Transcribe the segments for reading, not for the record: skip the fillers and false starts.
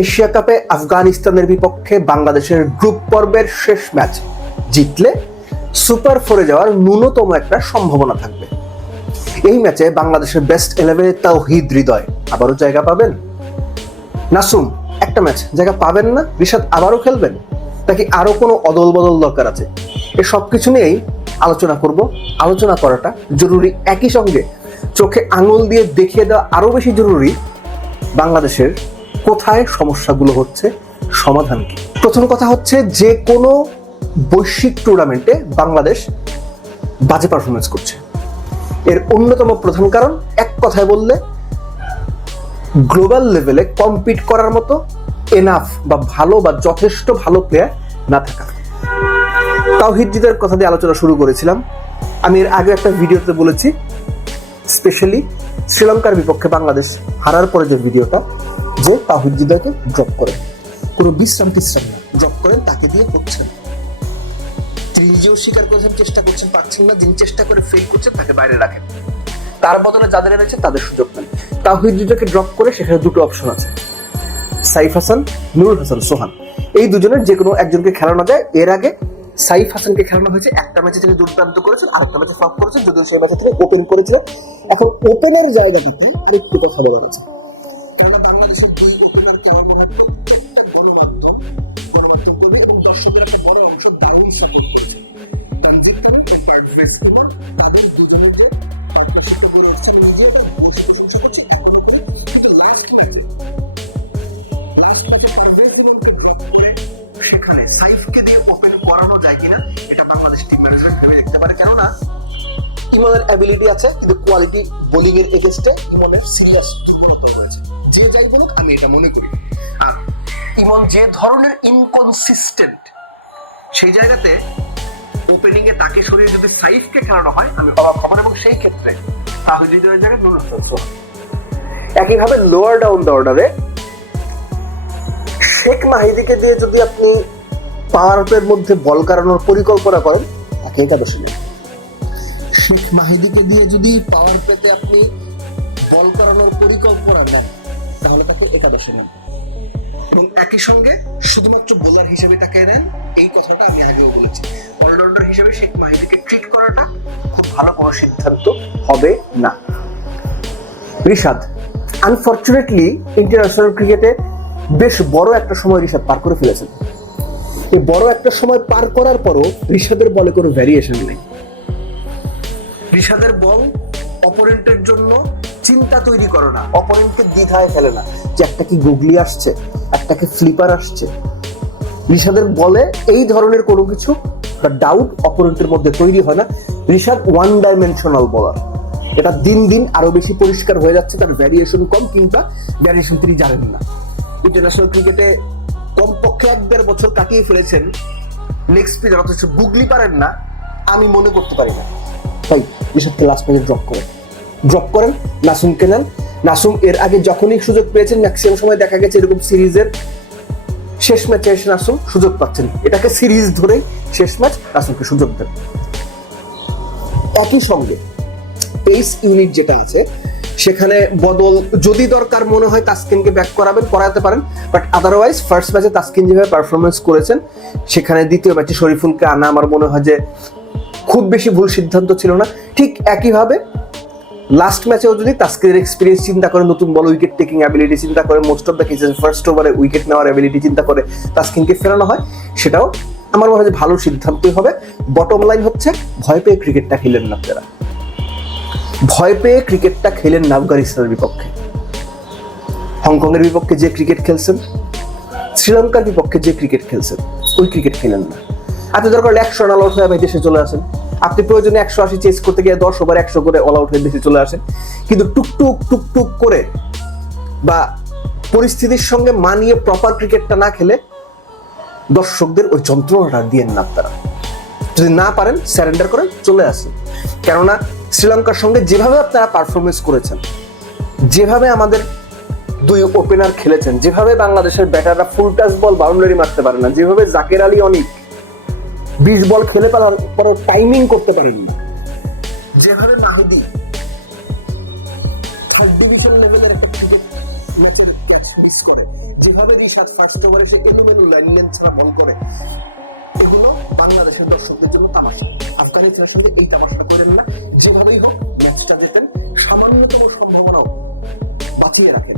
Asia কাপে আফগানিস্তানের বিপক্ষে বাংলাদেশের গ্রুপ পর্বের শেষ ম্যাচ জিতলে সুপার ফোরে যাওয়ার ন্যূনতম একটা সম্ভাবনা থাকবে। এই ম্যাচে বাংলাদেশের বেস্ট 11 তাওহিদ হৃদয় আবারও জায়গা পাবেন? নাসুম একটা ম্যাচ জায়গা পাবেন না? রিশাদ আবারও খেলবেন? নাকি আরো কোনো অদল বদল দরকার আছে? এই সবকিছু নিয়েই আলোচনা করব। আলোচনা করাটা জরুরি, একই সঙ্গে চোখে আঙুল দিয়ে দেখিয়ে দেওয়া আরো বেশি জরুরি বাংলাদেশের কোথায় সমস্যাগুলো হচ্ছে, সমাধান কি। প্রথম কথা হচ্ছে, যে কোনো বৈশ্বিক টুর্নামেন্টে বাংলাদেশ বাজে পারফরমেন্স করছে। এর অন্যতম প্রধান কারণ, এক কথায় বললে, গ্লোবাল লেভেলে কম্পিট করার মতো এনাফ বা ভালো বা যথেষ্ট ভালো প্লেয়ার না থাকা। তাওহিদ হৃদয়ের কথা দিয়ে আলোচনা শুরু করেছিলাম। আমি এর আগে একটা ভিডিওতে বলেছি, স্পেশালি শ্রীলঙ্কার বিপক্ষে বাংলাদেশ হারার পরে যে ভিডিওটা, যে তাওহিদ হৃদয়কে ড্রপ করেন, কোনো বিশ্রাম টিশ্রাম না, ড্রপ করেন, তাকে দিয়ে হচ্ছে না। তিনি নিজেও স্বীকার করেছেন, চেষ্টা করছেন, পাচ্ছেন না, যিনি চেষ্টা করে ফেল করছেন তাকে বাইরে রাখেন, তার বদলে যাদের এনেছে তাদের সুযোগ নেন। তাওহিদ হৃদয়কে ড্রপ করে সেখানে দুটো অপশন আছে, সাইফ হাসান, নুরুল হাসান, সোহান, এই দুজনের যে কোনো একজনকে খেলানো যায়। এর আগে সাইফ হাসানকে খেলানো হয়েছে, একটা ম্যাচে তিনি দুর্দান্ত করেছেন, আরেকটা ম্যাচে ফ্লপ করেছেন, যদিও সেই ম্যাচে তিনি ওপেন করেছিলেন। এখন ওপেনের জায়গাটাতে আরেকটু কথা বলার আছে। বাংলাদেশের এই ওপেনারকে আমার মনে হয় প্রত্যেকটা গণমাধ্যম এবং দর্শকের একটা বড় অংশ দারুণ সাপোর্ট করেছে। তাদের দুজনকে অপ্রসিদ্ধ করে আসছেন মাঝে এবং প্রশংসা করছেন। সেখানে সাইফকে দিয়ে ওপেন করানো যায় কিনা এটা বাংলাদেশ টিম ম্যানেজমেন্ট দেখতে পারে। কেননা ইমনের অ্যাবিলিটি আছে, কিন্তু কোয়ালিটি বোলিং এর এগেইনস্টে ইমনের সিরিয়াস দুর্বলতা রয়েছে। যে যাই বলুক, আমি এটা মনে করি। আর ইমন যে ধরনের ইনকনসিস্টেন্ট, সেই জায়গাতে ওপেনিং এ তাকে সরিয়ে যদি সাইফকে খেলানো হয় আমি অবাক হব। এবং সেই ক্ষেত্রে তাহলে হৃদয়ের জায়গায় নুরুল হাসান সোহান। একইভাবে লোয়ার ডাউন দ্য অর্ডারে শেখ মাহিদিকে দিয়ে যদি আপনি পাওয়ার প্লের মধ্যে বল কাটানোর পরিকল্পনা করেন, তাকে একাদশে নেন। শেখ মাহিদিকে দিয়ে যদি পাওয়ার প্লেতে আপনি বল করানোর পরিকল্পনা নেন, তাহলে তাকে একাদশে নেন। এবং একই সঙ্গে শুধুমাত্র বোলার হিসেবে তাকে নেন, এই কথাটা আমি আগেও বলেছি। অলরাউন্ডার হিসেবে শেখ মাহিদিকে ট্রিট করাটা খুব ভালো কোনো সিদ্ধান্ত হবে না। রিশাদ আনফরচুনেটলি ইন্টারন্যাশনাল ক্রিকেটে বেশ বড় একটা সময় রিশাদ পার করে ফেলেছেন। এই বড় একটা সময় পার করার পরও রিশাদের বলে কোনো ভ্যারিয়েশন নেই। রিশাদের বল অপোনেন্টের জন্য চিন্তা তৈরি করে না, অপোনেন্টকে দ্বিধায় ফেলে না যে একটা কি গুগলি আসছে, একটা কি ফ্লিপার আসছে। রিশাদের বলে এই ধরনের কোনো কিছু বা ডাউট অপোনেন্টের মধ্যে তৈরি হয় না। রিশাদ ওয়ান ডাইমেনশনাল বলার, এটা দিন দিন আরো বেশি পরিষ্কার হয়ে যাচ্ছে। তার ভ্যারিয়েশন কম, কিংবা ভ্যারিয়েশন তিনি জানেন না। ইন্টারন্যাশনাল ক্রিকেটে কমপক্ষে 1-1.5 বছর কাটিয়ে ফেলেছেন লেগ স্পিনার, অথচ গুগলি পারেন না, আমি মনে করতে পারি না। তাই রিশাদকে লাস্ট ম্যাচে ড্রপ করেন, নাসুমকে নেন। নাসুম এর আগে যখনই সুযোগ পেয়েছেন, ম্যাক্সিমাম সময় দেখা গেছে এরকম সিরিজের শেষ ম্যাচে এসে নাসুম সুযোগ পাচ্ছেন। এটাকে সিরিজ ধরেই শেষ ম্যাচ নাসুমকে সুযোগ দেন। একই সঙ্গে পেস ইউনিট যেটা আছে, সেখানে বদল যদি দরকার মনে হয় তাসকিনকে ব্যাক করাতে পারেন, বাট আদারওয়াইজ ফার্স্ট ম্যাচে তাসকিন যেভাবে পারফরমেন্স করেছেন, সেখানে দ্বিতীয় ম্যাচে শরীফুলকে আনা আমার মনে হয় যে খুব বেশি ভুল সিদ্ধান্ত ছিল না। ঠিক একইভাবে লাস্ট ম্যাচেও যদি তাসকিনের এক্সপিরিয়েন্স চিন্তা করে, নতুন বল উইকেট টেকিং অ্যাবিলিটি চিন্তা করে, most of the cases first ওভারে উইকেট নেওয়ার অ্যাবিলিটি চিন্তা করে তাসকিনকে ফেরানো হয়, সেটাও আমার মনে হয় যে ভালো সিদ্ধান্তই হবে। বটম লাইন হচ্ছে, ভয় পেয়ে ক্রিকেটটা খেলেন না আপনারা, ভয় পেয়ে ক্রিকেটটা খেলেন না। আফগানিস্তানের বিপক্ষে, হংকংয়ের বিপক্ষে যে ক্রিকেট খেলছেন, শ্রীলঙ্কার বিপক্ষে যে ক্রিকেট খেলছেন, ওই ক্রিকেট খেলেন না। আপনি দরকার 100 রান আউট হয়ে দেশে চলে আসেন, আপনি প্রয়োজনে 180 চেস করতে গিয়ে 10 ওভার 100 করে অল আউট হয়ে দেশে চলে আসেন। কিন্তু টুকটুক করে বা পরিস্থিতির সঙ্গে মানিয়ে প্রপার ক্রিকেটটা না খেলে দর্শকদের ওই যন্ত্রণাটা দিয়েন না আপনারা। যদি না পারেন স্যারেন্ডার করেন, চলে আসেন। কেননা শ্রীলঙ্কার সঙ্গে যেভাবে আপনারা পারফরমেন্স করেছেন, যেভাবে আমাদের দুই ওপেনার খেলেছেন, যেভাবে বাংলাদেশের ব্যাটাররা ফুল টাচ বল বাউন্ডারি মারতে পারে না, যেভাবে জাকের আলী অনিক 20 বল খেলে পারার পরও টাইমিং করতে পারেন না, যেভাবে মাহিদি থার্ড ডিভিশন লেভেলের একটা ক্রিকেট ম্যাচের ক্যাচ মিস করে, যেভাবে যেভাবে রিশাদ ফার্স্ট ওভারে সে এলোমেলো লাইন ছাড়া বল করে, এগুলো বাংলাদেশের দর্শকদের জন্য তামাশা। আফগানিস্তানের সঙ্গে এই তামাশা করেন না, যেভাবেই হোক ম্যাচটা যেতেন, সামান্যতম সম্ভাবনাও বাঁচিয়ে রাখেন,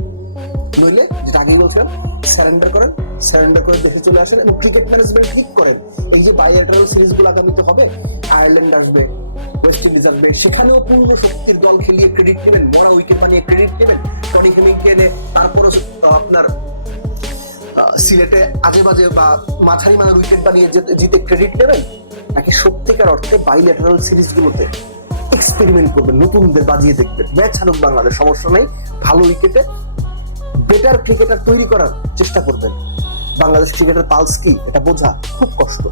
নইলে রাগি বলছেন স্যারেন্ডার করেন, স্যারেন্ডার করে দেশে চলে আসেন এবং ক্রিকেট ম্যানেজমেন্ট ঠিক করেন। এই যে বাইলেটারাল সিরিজগুলো আগামীতে হবে, আয়ারল্যান্ড আসবে, ওয়েস্ট ইন্ডিজ আসবে, সেখানেও পূর্ণ শক্তির দল খেলিয়ে ক্রেডিট নেবেন, বড় উইকেট বানিয়ে ক্রেডিট নেবেন, টনি হেমিংকে এনে তারপরও আপনার সিলেটে আজে বাজে বা মাঝারি মানের উইকেট বানিয়ে জিতে ক্রেডিট নেবেন, নাকি সত্যিকার অর্থে বাইলেটারাল সিরিজগুলোতে এক্সপেরিমেন্ট করবেন, নতুনদের বাজিয়ে দেখবেন, ম্যাচ হারুক বাংলাদেশ সমস্যা নেই, ভালো উইকেটে বেটার ক্রিকেটার তৈরি করার চেষ্টা করবেন। বাংলাদেশ ক্রিকেটের পালস কি এটা বোঝা খুব কষ্ট।